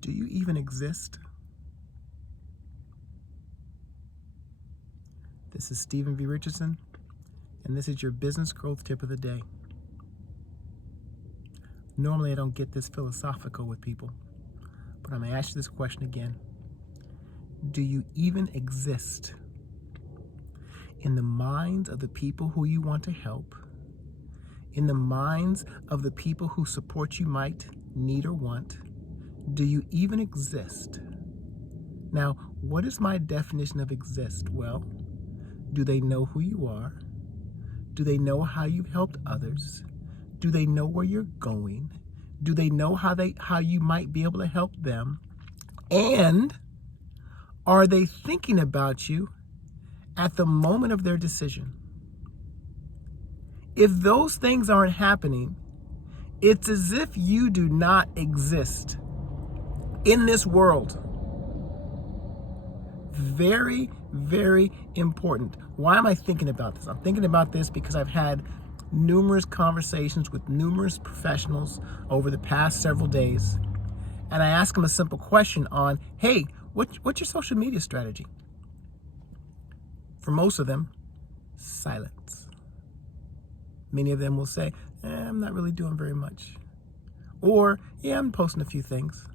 Do you even exist? This is Stephen V. Richardson, and this is your business growth tip of the day. Normally, I don't get this philosophical with people, but I'm going to ask you this question again. Do you even exist in the minds of the people who you want to help, in the minds of the people whose support you might need or want? Do you even exist? Now, what is my definition of exist? Well, do they know who you are? Do they know how you've helped others? Do they know where you're going? Do they know how you might be able to help them? And are they thinking about you at the moment of their decision? If those things aren't happening, it's as if you do not exist in this world. Very, very important. Why am I thinking about this? I'm thinking about this because I've had numerous conversations with numerous professionals over the past several days. And I ask them a simple question on, hey, what's your social media strategy? For most of them, silence. Many of them will say, I'm not really doing very much. Or, yeah, I'm posting a few things.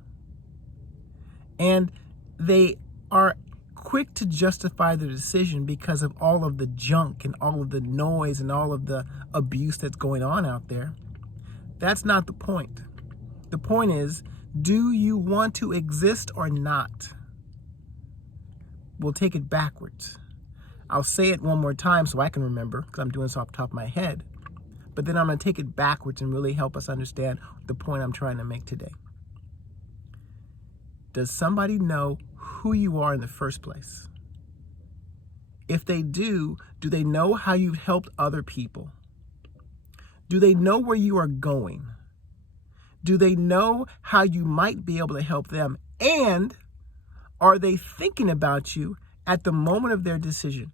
And they are quick to justify their decision because of all of the junk and all of the noise and all of the abuse that's going on out there. That's not the point. The point is, do you want to exist or not? We'll take it backwards. I'll say it one more time so I can remember, because I'm doing this off the top of my head. But then I'm going to take it backwards and really help us understand the point I'm trying to make today. Does somebody know who you are in the first place? If they do they know how you've helped other people? Do they know where you are going? Do they know how you might be able to help them? And are they thinking about you at the moment of their decision?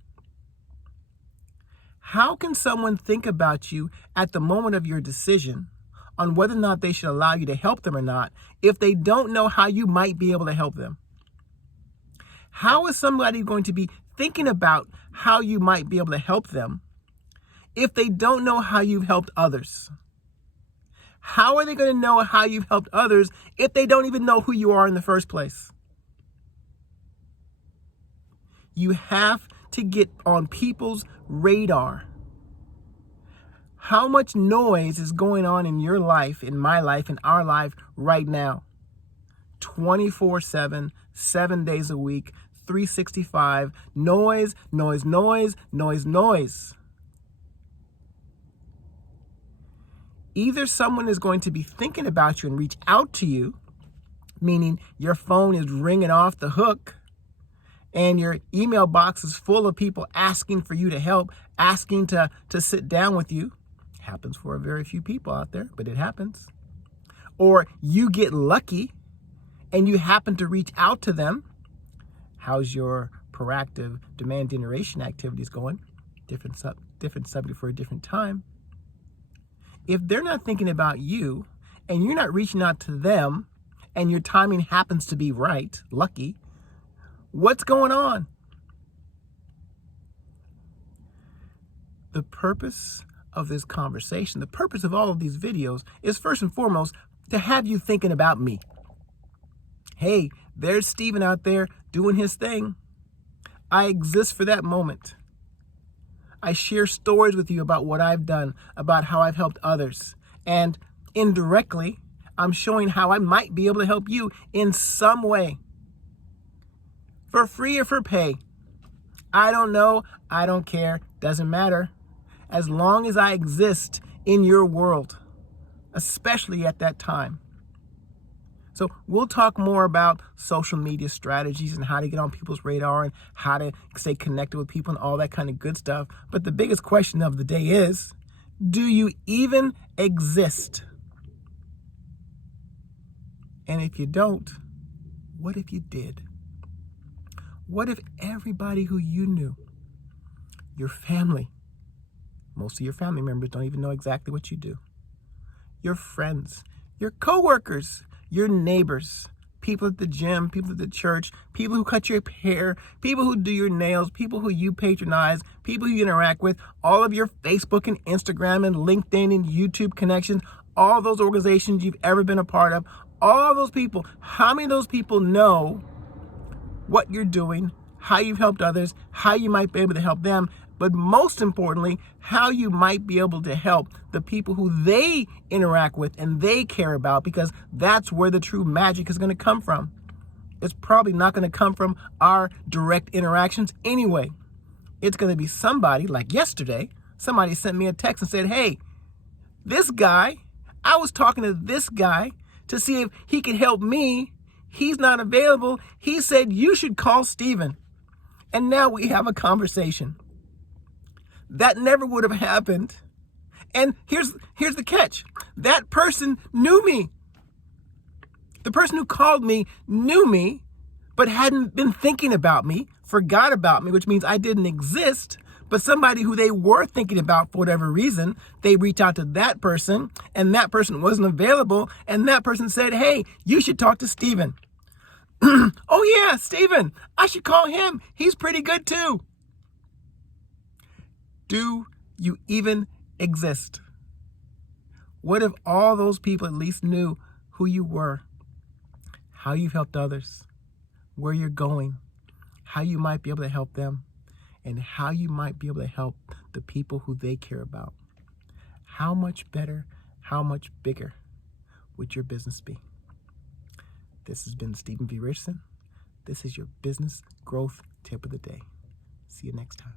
How can someone think about you at the moment of your decision on whether or not they should allow you to help them or not if they don't know how you might be able to help them? How is somebody going to be thinking about how you might be able to help them if they don't know how you've helped others? How are they going to know how you've helped others if they don't even know who you are in the first place? You have to get on people's radar. How much noise is going on in your life, in my life, in our life right now? 24/7, 7 days a week, 365, noise, noise, noise, noise, noise. Either someone is going to be thinking about you and reach out to you, meaning your phone is ringing off the hook and your email box is full of people asking for you to help, asking to sit down with you. Happens for a very few people out there, but it happens. Or you get lucky and you happen to reach out to them. How's your proactive demand generation activities going? Different subject for a different time. If they're not thinking about you and you're not reaching out to them and your timing happens to be right, lucky, what's going on? The purpose of this conversation, the purpose of all of these videos is first and foremost to have you thinking about me. Hey, there's Stephen out there doing his thing. I exist for that moment. I share stories with you about what I've done, about how I've helped others. And indirectly, I'm showing how I might be able to help you in some way. For free or for pay. I don't know. I don't care. Doesn't matter. As long as I exist in your world, especially at that time. So we'll talk more about social media strategies and how to get on people's radar and how to stay connected with people and all that kind of good stuff. But the biggest question of the day is, do you even exist? And if you don't, what if you did? What if everybody who you knew, your family, most of your family members don't even know exactly what you do, your friends, your coworkers, your neighbors, people at the gym, people at the church, people who cut your hair, people who do your nails, people who you patronize, people who you interact with, all of your Facebook and Instagram and LinkedIn and YouTube connections, all those organizations you've ever been a part of, all those people. How many of those people know what you're doing, how you've helped others, how you might be able to help them, but most importantly, how you might be able to help the people who they interact with and they care about, because that's where the true magic is going to come from. It's probably not going to come from our direct interactions anyway. It's going to be somebody, like yesterday, somebody sent me a text and said, hey, this guy, I was talking to this guy to see if he could help me. He's not available. He said you should call Stephen. And now we have a conversation. That never would have happened. And here's the catch. That person knew me. The person who called me knew me, but hadn't been thinking about me, forgot about me, which means I didn't exist. But somebody who they were thinking about for whatever reason, they reached out to that person, and that person wasn't available, and that person said, hey, you should talk to Stephen. Oh yeah, Stephen, I should call him. He's pretty good too. Do you even exist? What if all those people at least knew who you were, how you've helped others, where you're going, how you might be able to help them, and how you might be able to help the people who they care about? How much better, how much bigger would your business be? This has been Stephen V. Richardson. This is your business growth tip of the day. See you next time.